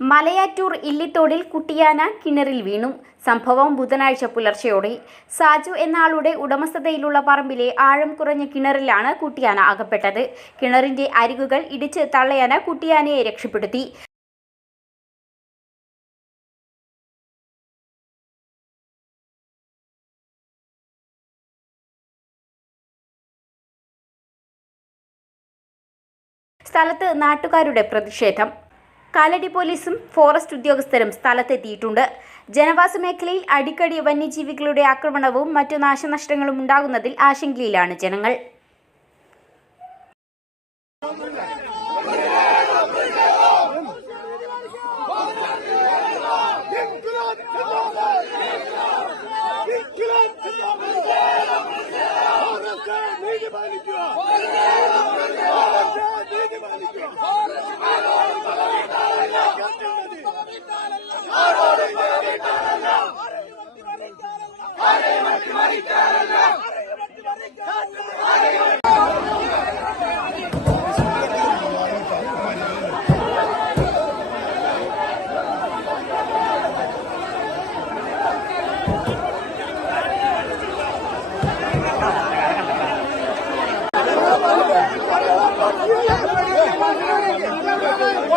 മലയാറ്റൂർ ഇല്ലിത്തോടിൽ കുട്ടിയാന കിണറിൽ വീണു. സംഭവം ബുധനാഴ്ച പുലർച്ചെയോടെ. സാജു എന്ന ആളുടെ ഉടമസ്ഥതയിലുള്ള പറമ്പിലെ ആഴം കുറഞ്ഞ കിണറിലാണ് കുട്ടിയാന അകപ്പെട്ടത്. കിണറിന്റെ അരികുകൾ ഇടിച്ച് തള്ളയാന കുട്ടിയാനയെ രക്ഷപ്പെടുത്തി. സ്ഥലത്ത് നാട്ടുകാരുടെ പ്രതിഷേധം. കാലടി പോലീസും ഫോറസ്റ്റ് ഉദ്യോഗസ്ഥരും സ്ഥലത്തെത്തിയിട്ടുണ്ട്. ജനവാസ മേഖലയിൽ അടിക്കടി വന്യജീവികളുടെ ആക്രമണവും മറ്റു നാശനഷ്ടങ്ങളും ഉണ്ടാകുന്നതിൽ ആശങ്കയിലാണ് ജനങ്ങൾ. ജീവിക്കാനാണ്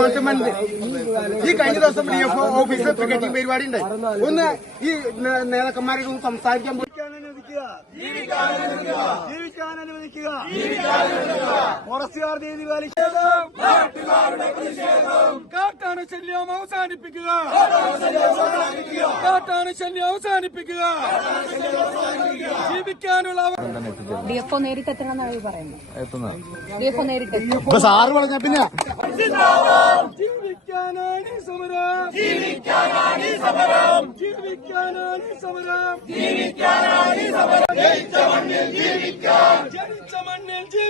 ഈ കഴിഞ്ഞ ദിവസം ഡി എഫ് ഓഫീസിൽ ക്രിക്കറ്റിംഗ് പരിപാടി ഉണ്ട്. ഒന്ന് ഈ നേതാക്കന്മാരെ നേതാക്കന്മാരോട് ഒന്ന് സംസാരിക്കാൻ പോയി ജീവിക്കാൻ അനുവദിക്കുക ഫോറസ്റ്റുകാർ നീതി കാട്ടാണ് ശല്യം അവസാനിപ്പിക്കുക. കാട്ടാണ് ശല്യം അവസാനിപ്പിക്കുക. ജീവിക്കാനുള്ള ഡി എഫ് ഒ നേരിട്ട് എത്തണമെന്നാണ് അവർ പറയുന്നത്. ഡി എഫ് ഒ നേരിട്ട് സാറ് പറഞ്ഞ പിന്നെ ജീവിക്കാനാണ് സമരം. ജീവിക്കാനാണ് സമരം. ജീവിക്കാനാണ് സമരം. ജീവിക്കാനാണ് സമരം. ജനിച്ച മണ്ണിൽ ജീവിക്കാൻ. ജനിച്ച മണ്ണിൽ ജീവിക്കാൻ